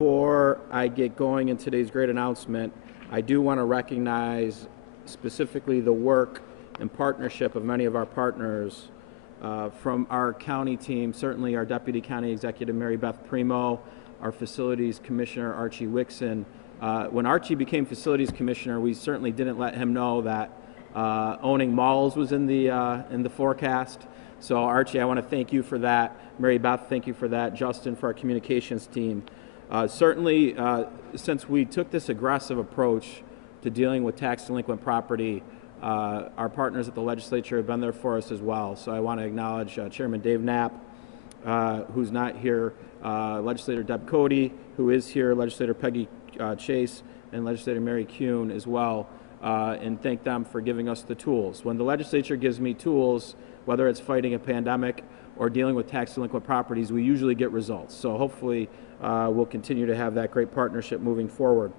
Before I get going in today's great announcement, I do want to recognize specifically the work and partnership of many of our partners from our county team, certainly our Deputy County Executive Mary Beth Primo, our Facilities Commissioner Archie Wixon. When Archie became Facilities Commissioner, we certainly didn't let him know that owning malls was in the forecast. So Archie, I want to thank you for that. Mary Beth, thank you for that. Justin, for our communications team. Certainly, since we took this aggressive approach to dealing with tax delinquent property, our partners at the legislature have been there for us as well. So I want to acknowledge Chairman Dave Knapp, who's not here, Legislator Deb Cody, who is here, Legislator Peggy Chase, and Legislator Mary Kuhn as well, and thank them for giving us the tools. When the legislature gives me tools, whether it's fighting a pandemic or dealing with tax delinquent properties, we usually get results. So hopefully we'll continue to have that great partnership moving forward.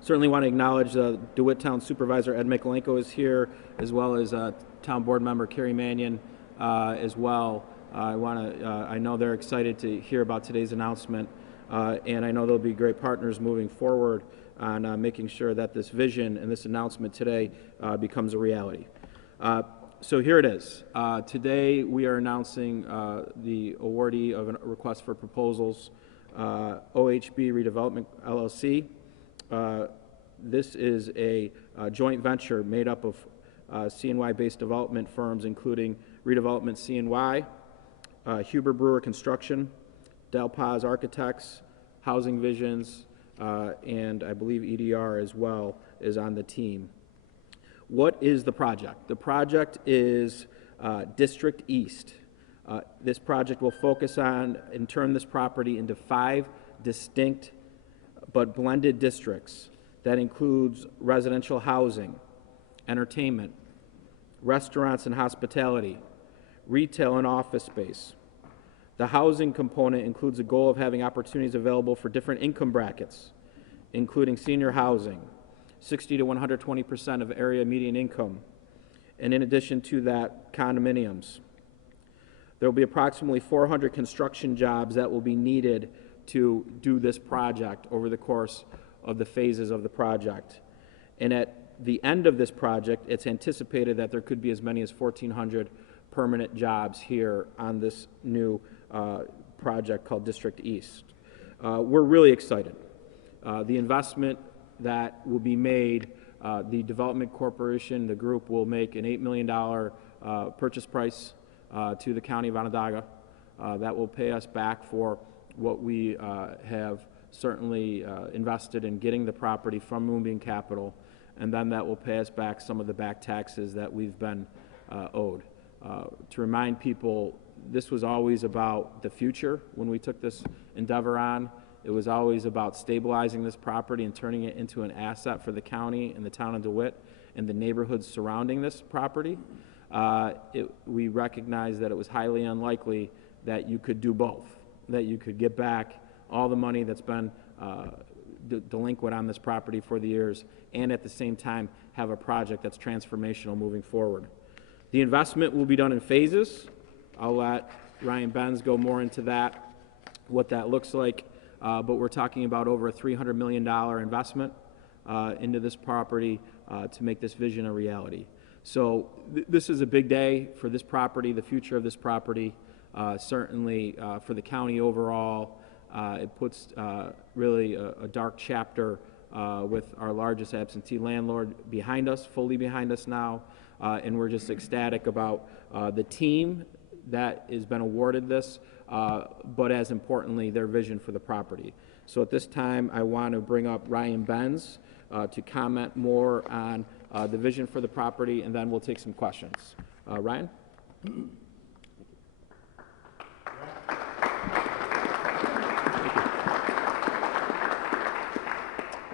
Certainly want to acknowledge DeWitt Town Supervisor Ed Mikolenko is here, as well as Town Board Member Carrie Mannion as well. I know they're excited to hear about today's announcement, and I know they'll be great partners moving forward on making sure that this vision and this announcement today becomes a reality. So here it is. Today we are announcing the awardee of a request for proposals, OHB Redevelopment LLC. This is a joint venture made up of CNY-based development firms, including Redevelopment CNY, Huber Brewer Construction, Del Paz Architects, Housing Visions, and I believe EDR as well is on the team. What is the project? The project is District East. This project will focus on and turn this property into 5 distinct but blended districts that includes residential housing, entertainment, restaurants and hospitality, retail and office space. The housing component includes a goal of having opportunities available for different income brackets, including senior housing, 60 to 120% of area median income, and in addition to that, condominiums. There will be approximately 400 construction jobs that will be needed to do this project over the course of the phases of the project. And at the end of this project, it's anticipated that there could be as many as 1,400 permanent jobs here on this new project called District East. We're really excited. The investment that will be made, the Development Corporation, the group, will make an $8 million purchase price to the County of Onondaga. That will pay us back for what we have certainly invested in getting the property from Moonbeam Capital, and then that will pay us back some of the back taxes that we've been owed. To remind people, this was always about the future when we took this endeavor on. It was always about stabilizing this property and turning it into an asset for the county and the town of DeWitt and the neighborhoods surrounding this property. We recognized that it was highly unlikely that you could do both, that you could get back all the money that's been delinquent on this property for the years and at the same time have a project that's transformational moving forward. The investment will be done in phases. I'll let Ryan Benz go more into that, what that looks like. But we're talking about over a $300 million investment into this property to make this vision a reality. So this is a big day for this property, the future of this property, certainly for the county overall. It puts really a dark chapter with our largest absentee landlord behind us, fully behind us now, and we're just ecstatic about the team that has been awarded this, but as importantly, their vision for the property. So at this time, I want to bring up Ryan Benz to comment more on the vision for the property, and then we'll take some questions. Ryan?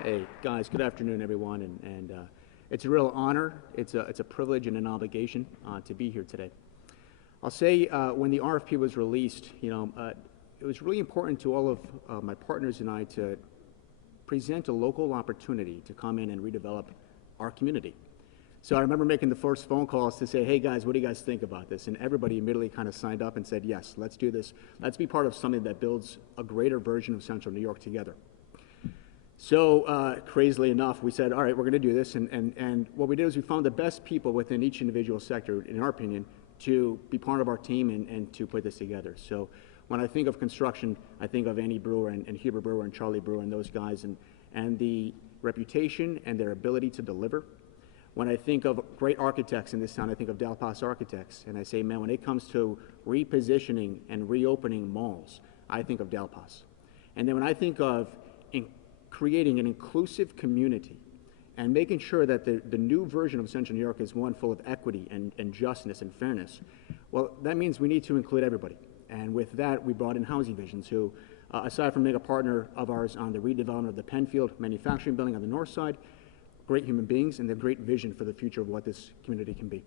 Hey, guys, good afternoon, everyone, and it's a real honor, it's a privilege and an obligation to be here today. I'll say when the RFP was released, it was really important to all of my partners and I to present a local opportunity to come in and redevelop our community. So I remember making the first phone calls to say, hey guys, what do you guys think about this? And everybody immediately kind of signed up and said, yes, let's do this. Let's be part of something that builds a greater version of Central New York together. So crazily enough, we said, all right, we're going to do this. And what we did is we found the best people within each individual sector, in our opinion, to be part of our team and to put this together. So when I think of construction, I think of Andy Brewer and Hubert Brewer and Charlie Brewer and those guys and the reputation and their ability to deliver. When I think of great architects in this town, I think of Del Paso Architects. And I say, man, when it comes to repositioning and reopening malls, I think of Del Paso. And then when I think of creating an inclusive community and making sure that the new version of Central New York is one full of equity and justness and fairness, well, that means we need to include everybody. And with that, we brought in Housing Visions, who, aside from being a partner of ours on the redevelopment of the Penfield manufacturing building on the north side, great human beings and they have great vision for the future of what this community can be.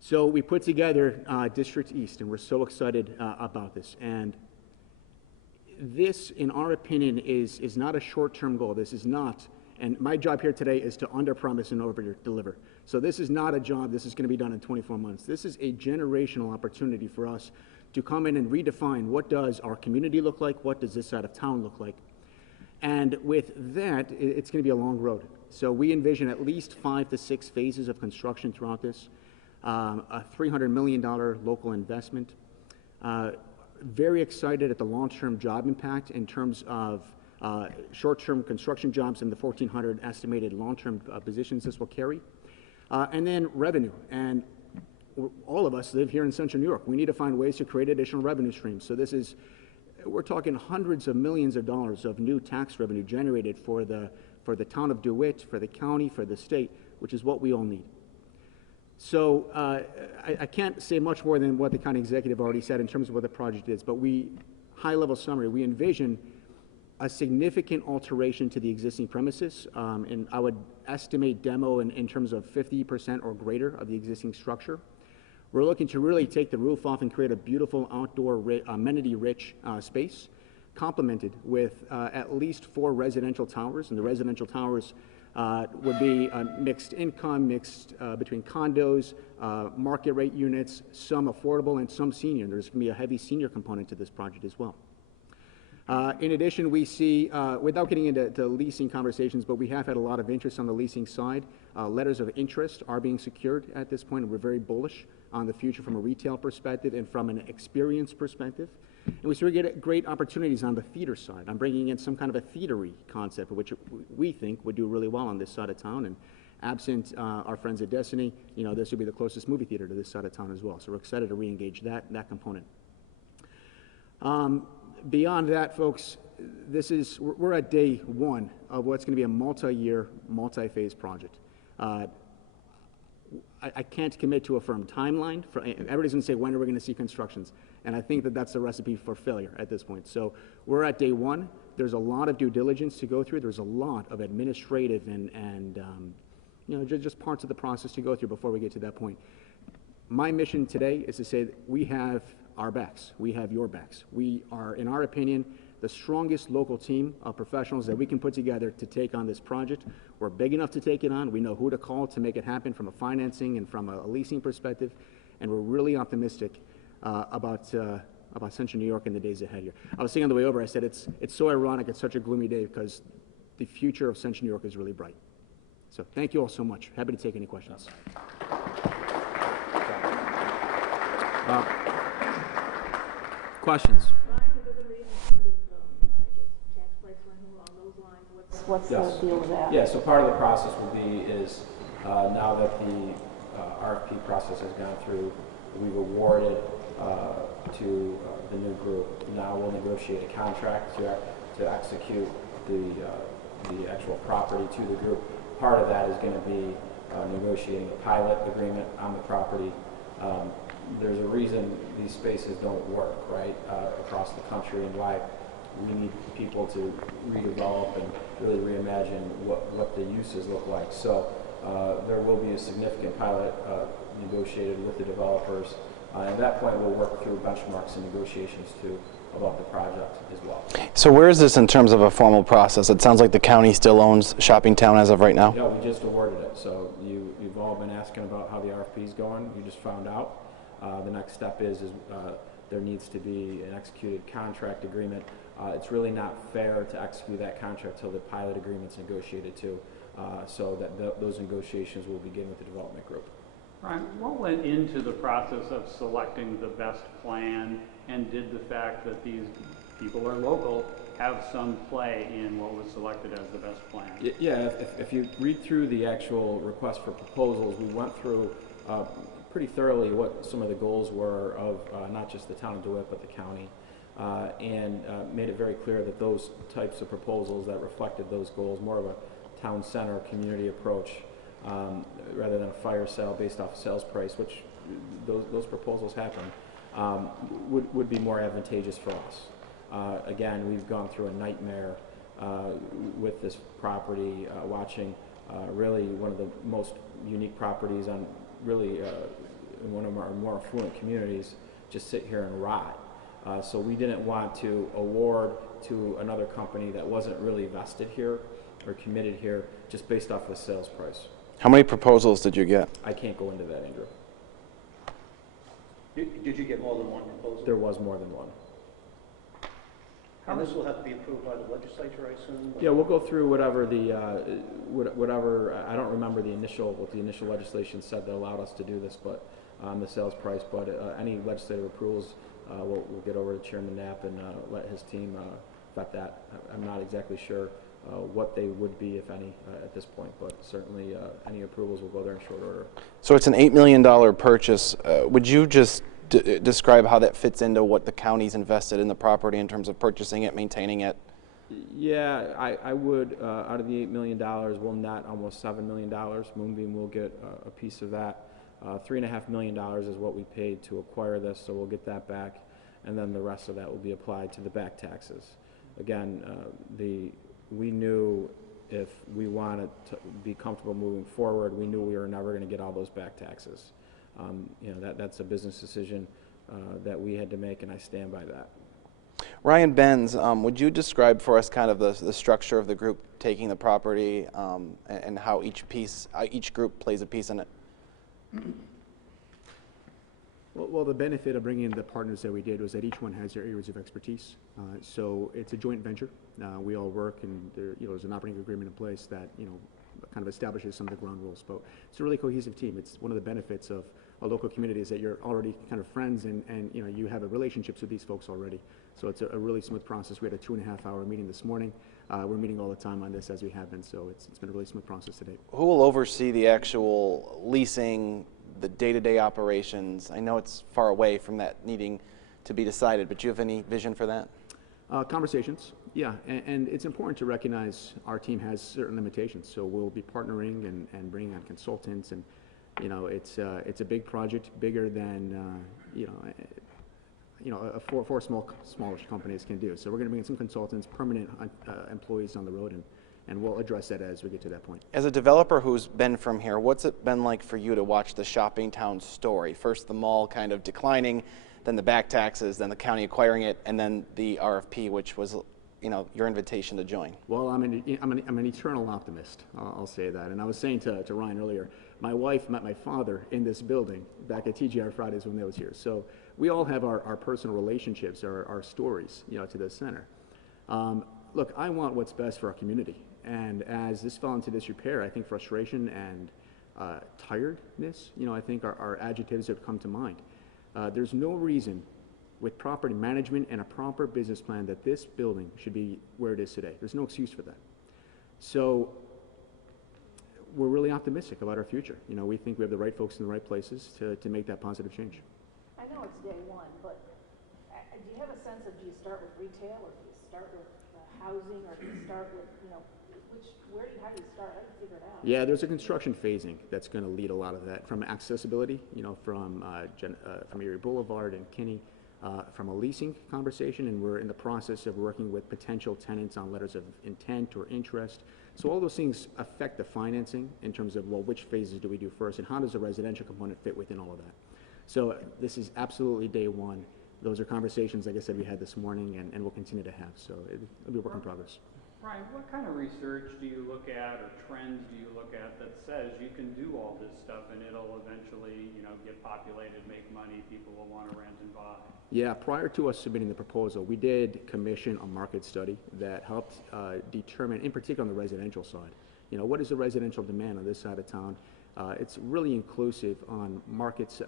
So we put together District East, and we're so excited about this. And this, in our opinion, is not a short-term goal. This is not, and my job here today is to under-promise and over-deliver. So this is not a job, this is going to be done in 24 months. This is a generational opportunity for us to come in and redefine what does our community look like, what does this side of town look like. And with that, it's going to be a long road. So we envision at least 5 to 6 phases of construction throughout this, a $300 million local investment. Very excited at the long-term job impact in terms of short-term construction jobs and the 1,400 estimated long-term positions this will carry. And then revenue. And all of us live here in Central New York. We need to find ways to create additional revenue streams. So this is, we're talking hundreds of millions of dollars of new tax revenue generated for the town of DeWitt, for the county, for the state, which is what we all need. So I can't say much more than what the county executive already said in terms of what the project is, but high-level summary, we envision a significant alteration to the existing premises, and I would estimate demo in terms of 50% or greater of the existing structure. We're looking to really take the roof off and create a beautiful outdoor amenity-rich space, complemented with at least 4 residential towers, and the residential towers would be mixed income, mixed between condos, market rate units, some affordable and some senior. There's going to be a heavy senior component to this project as well. In addition, we see, without getting into leasing conversations, but we have had a lot of interest on the leasing side. Letters of interest are being secured at this point, and we're very bullish on the future from a retail perspective and from an experience perspective. And we sort of get great opportunities on the theater side. I'm bringing in some kind of a theatery concept, which we think would do really well on this side of town. And absent our friends at Destiny, this would be the closest movie theater to this side of town as well. So we're excited to re-engage that component. Beyond that, folks, we're at day 1 of what's going to be a multi-year, multi-phase project. I can't commit to a firm timeline. Everybody's going to say, when are we going to see constructions? And I think that that's a recipe for failure at this point. So we're at day 1. There's a lot of due diligence to go through. There's a lot of administrative and just parts of the process to go through before we get to that point. My mission today is to say that we have our backs. We have your backs. We are, in our opinion, the strongest local team of professionals that we can put together to take on this project. We're big enough to take it on. We know who to call to make it happen from a financing and from a leasing perspective, and we're really optimistic about Central New York in the days ahead here. I was saying on the way over, I said it's so ironic, it's such a gloomy day because the future of Central New York is really bright. So thank you all so much. Happy to take any questions. Questions? What's the deal with that? Yeah, so part of the process will be is now that the RFP process has gone through, we've awarded to the new group. Now we'll negotiate a contract to execute the actual property to the group. Part of that is going to be negotiating a pilot agreement on the property. There's a reason these spaces don't work, right, across the country, and why we need people to redevelop and really reimagine what the uses look like. So there will be a significant pilot negotiated with the developers. At that point, we'll work through benchmarks and negotiations to about the project as well. So where is this in terms of a formal process? It sounds like the county still owns Shoppingtown as of right now. Yeah, we just awarded it, so you've all been asking about how the RFP is going. You just found out. The next step is there needs to be an executed contract agreement. It's really not fair to execute that contract till the pilot agreement's negotiated too, so that those negotiations will begin with the development group. Ryan, what went into the process of selecting the best plan, and did the fact that these people are local have some play in what was selected as the best plan? Yeah, if you read through the actual request for proposals, we went through pretty thoroughly what some of the goals were of not just the town of DeWitt, but the county, and made it very clear that those types of proposals that reflected those goals, more of a town center community approach, rather than a fire sale based off of sales price, which those proposals happen, would be more advantageous for us. Again, we've gone through a nightmare with this property, watching really one of the most unique properties on really in one of our more affluent communities just sit here and rot. So we didn't want to award to another company that wasn't really vested here or committed here just based off the sales price. How many proposals did you get? I can't go into that, Andrew. Did you get more than one proposal? There was more than one. And this will have to be approved by the legislature, I assume? Yeah, we'll go through whatever the, whatever, I don't remember what the initial legislation said that allowed us to do this, but the sales price, but any legislative approvals, we'll get over to Chairman Knapp and let his team vet that. I'm not exactly sure what they would be, if any, at this point, but certainly any approvals will go there in short order. So it's an $8 million purchase. Would you just describe how that fits into what the county's invested in the property in terms of purchasing it, maintaining it? Yeah, I would, out of the $8 million, we'll net almost $7 million. Moonbeam will get a piece of that. $3.5 million is what we paid to acquire this, so we'll get that back, and then the rest of that will be applied to the back taxes. Again, we knew if we wanted to be comfortable moving forward, we knew we were never going to get all those back taxes. You know, that's a business decision that we had to make, and I stand by that. Ryan Benz, would you describe for us kind of the structure of the group taking the property and how each group plays a piece in it? Well, the benefit of bringing in the partners that we did was that each one has their areas of expertise. So it's a joint venture. We all work, and there's an operating agreement in place that kind of establishes some of the ground rules. But it's a really cohesive team. It's one of the benefits of a local community is that you're already kind of friends, and you have relationships with these folks already. So it's a really smooth process. We had a 2.5-hour meeting this morning. We're meeting all the time on this, as we have been. So it's been a really smooth process to date. Who will oversee the actual leasing, the day-to-day operations? I know it's far away from that needing to be decided, but do you have any vision for that? Conversations, yeah, and it's important to recognize our team has certain limitations. So we'll be partnering and bringing on consultants, and it's a big project, bigger than four smallish companies can do. So we're going to bring in some consultants, permanent employees on the road, and we'll address that as we get to that point. As a developer who's been from here, what's it been like for you to watch the Shoppingtown story? First the mall kind of declining, then the back taxes, then the county acquiring it, and then the RFP, which was your invitation to join. Well, I'm an eternal optimist, I'll say that. And I was saying to Ryan earlier, my wife met my father in this building back at TGR Fridays when they was here. So we all have our personal relationships, our stories, to the center. Look, I want what's best for our community. And as this fell into disrepair, I think frustration and tiredness, I think are adjectives that come to mind. There's no reason with property management and a proper business plan that this building should be where it is today. There's no excuse for that. So we're really optimistic about our future. We think we have the right folks in the right places to make that positive change. I know it's day one, but do you have a sense of, do you start with retail, or do you start with housing, or do you start with, how do you start? How do you figure it out? Yeah, there's a construction phasing that's going to lead a lot of that, from accessibility, from Erie Boulevard and Kinney, from a leasing conversation, and we're in the process of working with potential tenants on letters of intent or interest. So all those things affect the financing in terms of, well, which phases do we do first, and how does the residential component fit within all of that? So this is absolutely day one. those are conversations, like I said, we had this morning and we'll continue to have. So it'll be a work in progress. Brian, what kind of research do you look at or trends do you look at that says you can do all this stuff and it'll eventually, get populated, make money, people will want to rent and buy? Yeah, prior to us submitting the proposal, we did commission a market study that helped determine, in particular on the residential side, what is the residential demand on this side of town? It's really inclusive on markets,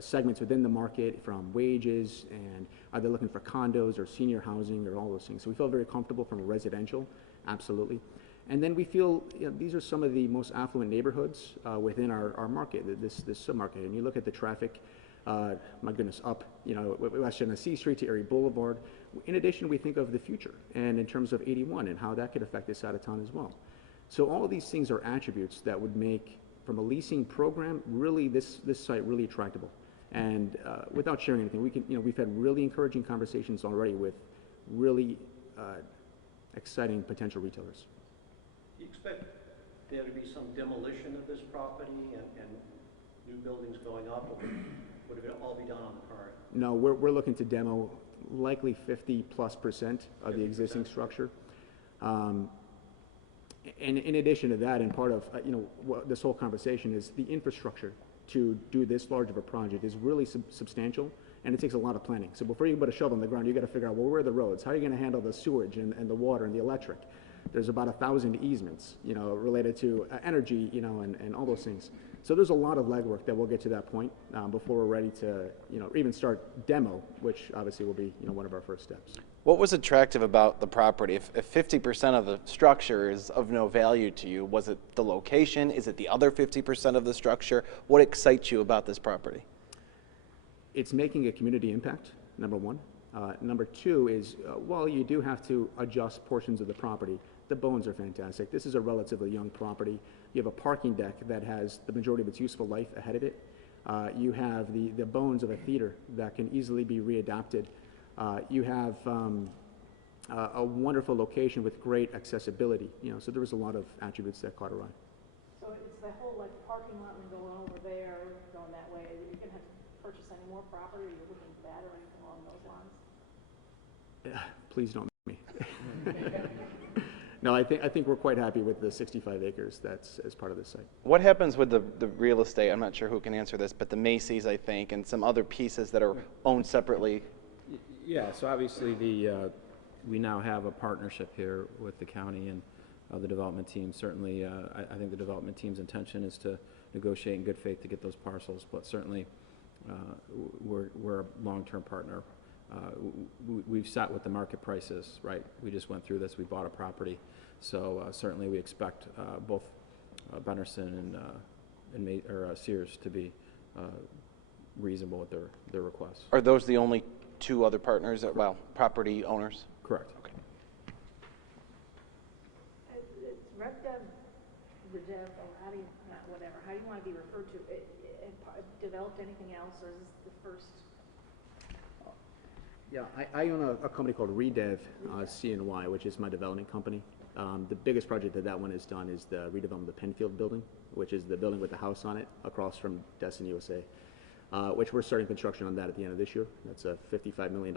segments within the market, from wages, and are they looking for condos or senior housing or all those things. So we feel very comfortable from a residential, absolutely. And then we feel these are some of the most affluent neighborhoods within our market, this sub-market. And you look at the traffic, my goodness, up, West Genesee Street to Erie Boulevard. In addition, we think of the future and in terms of 81 and how that could affect this side of town as well. So all of these things are attributes that would make, from a leasing program, really this site really attractable. And without sharing anything, we can, we've had really encouraging conversations already with really exciting potential retailers. Do you expect there to be some demolition of this property and new buildings going up, or would it all be done on the current? No, we're looking to demo likely 50+% of the existing structure. And in addition to that, and part of what this whole conversation is, the infrastructure to do this large of a project is really substantial, and it takes a lot of planning. So before you put a shovel in the ground, you got to figure out, well, where are the roads? How are you going to handle the sewage and the water and the electric? There's about 1,000 easements, related to energy, and all those things. So there's a lot of legwork that we'll get to that point before we're ready to, even start demo, which obviously will be, one of our first steps. What was attractive about the property? If 50% of the structure is of no value to you, was it the location? Is it the other 50% of the structure? What excites you about this property? It's making a community impact, number one. Number two is, while you do have to adjust portions of the property, the bones are fantastic. This is a relatively young property. You have a parking deck that has the majority of its useful life ahead of it. You have the bones of a theater that can easily be readapted. You have a wonderful location with great accessibility. So there was a lot of attributes that caught our eye. So it's the whole parking lot and going over there, going that way. You're gonna have to purchase any more property, or you're looking at that or anything along those lines? Please don't make me. No, I think we're quite happy with the 65 acres that's as part of this site. What happens with the real estate? I'm not sure who can answer this, but the Macy's, I think, and some other pieces that are owned separately. Yeah, so obviously we now have a partnership here with the county and the development team. Certainly, I think the development team's intention is to negotiate in good faith to get those parcels, but certainly we're a long-term partner. We've sat with the market prices, right? We just went through this. We bought a property, so certainly we expect both Benderson and Sears to be reasonable with their requests. Are those the only two other partners, property owners? Correct. Okay. It's RevDev, RevDev, or how do you want to be referred to? Developed anything else, or is this the first? Yeah, I own a company called Redev CNY, which is my development company. The biggest project that one has done is the redevelopment of the Penfield building, which is the building with the house on it across from Destin USA, which we're starting construction on that at the end of this year. That's a $55 million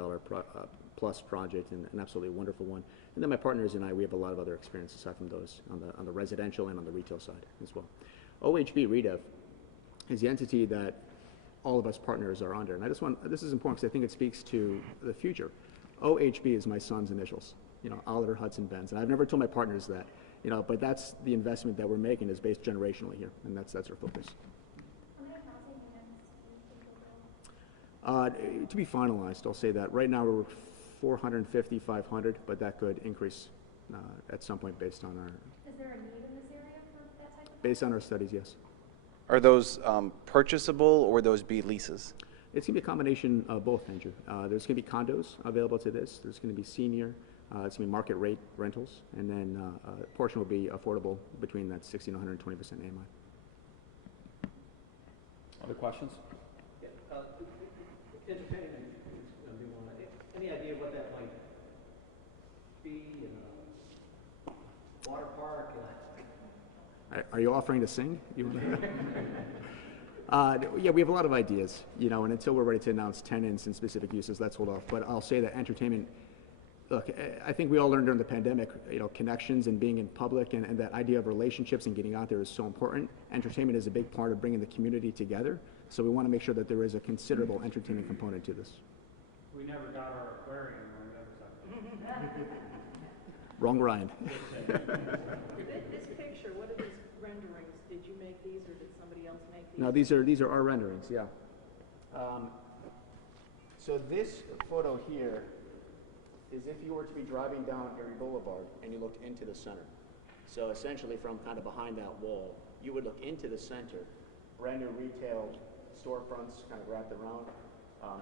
plus project, and an absolutely wonderful one. And then my partners and I, we have a lot of other experience aside from those on the residential and on the retail side as well. OHB Redev is the entity that all of us partners are under. And this is important because I think it speaks to the future. OHB is my son's initials, Oliver Hudson Benz. And I've never told my partners that, but that's the investment that we're making is based generationally here, and that's our focus. To be finalized, I'll say that. Right now we're 450, 500, but that could increase at some point based on our... Is there a need in this area for that type of... Based on our studies, yes. Are those purchasable, or those be leases? It's going to be a combination of both, Andrew. There's going to be condos available to this. There's going to be senior. It's going to be market rate rentals. And then a portion will be affordable between that 60 and 120% AMI. Other questions? Yeah, entertainment is going to be one. Any idea what that might be in a water park? Are you offering to sing? Yeah, we have a lot of ideas, you know, and until we're ready to announce tenants and specific uses, let's hold off. But I'll say that entertainment, look, I think we all learned during the pandemic, you know, connections and being in public and that idea of relationships and getting out there is so important. Entertainment is a big part of bringing the community together, so we want to make sure that there is a considerable entertainment component to this. We never got our aquarium on the other side. Wrong Ryan. This picture, what are these renderings? Did you make these or did somebody else make these? No, these are our renderings, yeah. So this photo here is if you were to be driving down Erie Boulevard and you looked into the center. So essentially from kind of behind that wall, you would look into the center, brand new retail storefronts kind of wrapped around.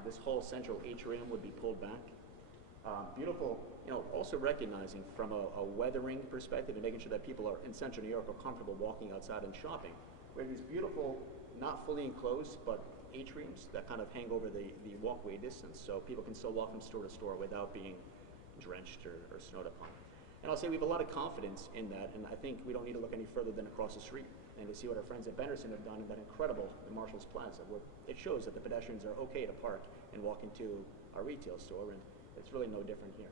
This whole central atrium would be pulled back. Beautiful, you know, also recognizing from a weathering perspective and making sure that people are in central New York are comfortable walking outside and shopping. We have these beautiful, not fully enclosed, but atriums that kind of hang over the walkway distance, so people can still walk from store to store without being drenched or snowed upon. And I'll say we have a lot of confidence in that, and I think we don't need to look any further than across the street and to see what our friends at Benderson have done in that incredible the Marshall's Plaza, where it shows that the pedestrians are okay to park and walk into our retail store, and it's really no different here.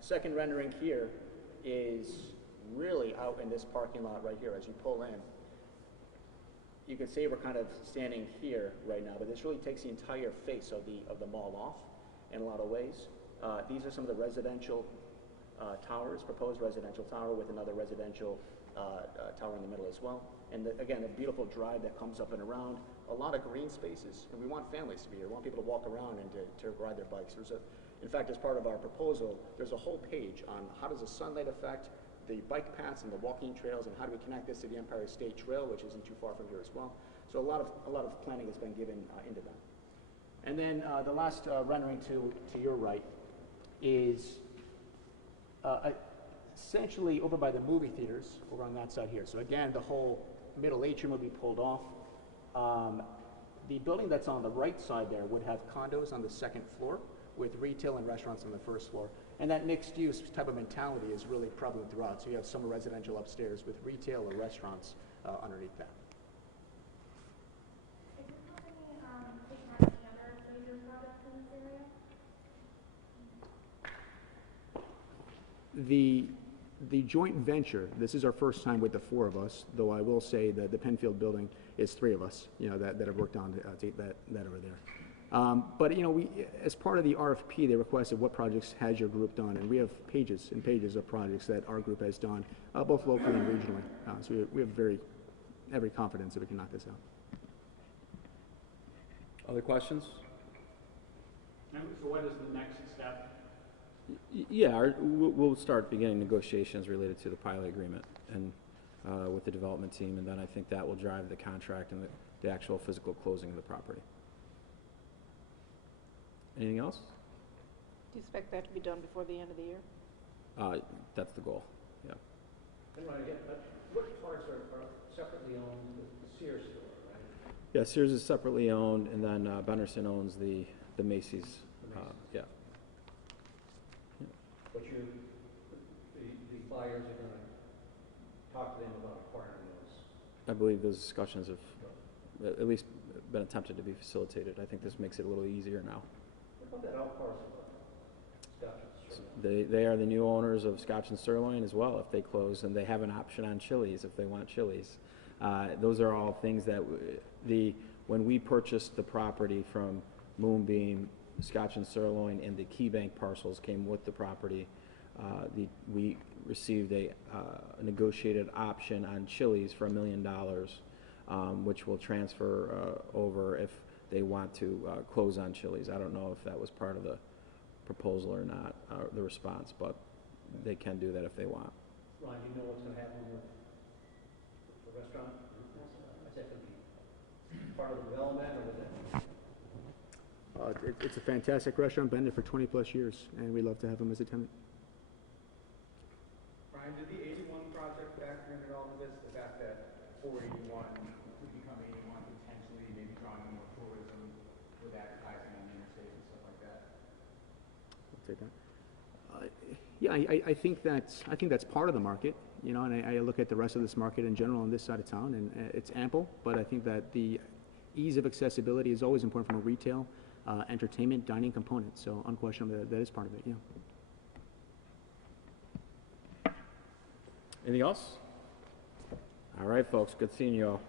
Second rendering here is really out in this parking lot right here. As you pull in, you could say we're kind of standing here right now, but this really takes the entire face of the mall off in a lot of ways. These are some of the residential towers, proposed residential tower with another residential tower in the middle as well. And again, a beautiful drive that comes up and around, a lot of green spaces, and we want families to be here. We want people to walk around and to ride their bikes. In fact, as part of our proposal, there's a whole page on how does the sunlight affect the bike paths and the walking trails, and how do we connect this to the Empire State Trail, which isn't too far from here as well. So a lot of planning has been given into that. And then the last rendering to your right is essentially over by the movie theaters, over on that side here. So again, the whole middle atrium would be pulled off. The building that's on the right side there would have condos on the second floor with retail and restaurants on the first floor. And that mixed use type of mentality is really prevalent throughout. So you have some residential upstairs with retail or restaurants underneath that. Is your company taking out any other major projects in this area? The joint venture, this is our first time with the four of us, though I will say that the Penfield building is three of us, you know, that have worked on that over there. But, you know, as part of the RFP, they requested what projects has your group done, and we have pages and pages of projects that our group has done, both locally and regionally. So we have every confidence that we can knock this out. Other questions? So what is the next step? Yeah, we'll start beginning negotiations related to the pilot agreement and with the development team, and then I think that will drive the contract and the actual physical closing of the property. Anything else? Do you expect that to be done before the end of the year? That's the goal, yeah. And Ryan, again, what parts are separately owned with the Sears store, right? Yeah, Sears is separately owned, and then Benderson owns the Macy's, yeah. But the buyers are going to talk to them about acquiring those. I believe those discussions have at least been attempted to be facilitated. I think this makes it a little easier now. What about that out parcel? Scotch and They are the new owners of Scotch and Sirloin as well if they close, and they have an option on Chili's if they want Chili's. Those are all things that when we purchased the property from Moonbeam, Scotch and Sirloin and the Key Bank parcels came with the property. We received a negotiated option on Chili's for $1 million, which will transfer over if they want to close on Chili's. I don't know if that was part of the proposal or not, the response, but they can do that if they want. Ron, do you know what's going to happen with the restaurant? Is that going to be part of the development, or is that? It's a fantastic restaurant, been there for 20 plus years, and we love to have them as a tenant. Brian, did the 81 project factor in at all to this? The fact that 481 could become 81 potentially, maybe drawing more tourism with advertising on the interstate and stuff like that? I'll take that. Yeah, I think that's part of the market. you know, and I look at the rest of this market in general on this side of town, and it's ample, but I think that the ease of accessibility is always important from a retail, entertainment, dining component, so unquestionably, that is part of it, yeah. Anything else? All right, folks, good seeing you all.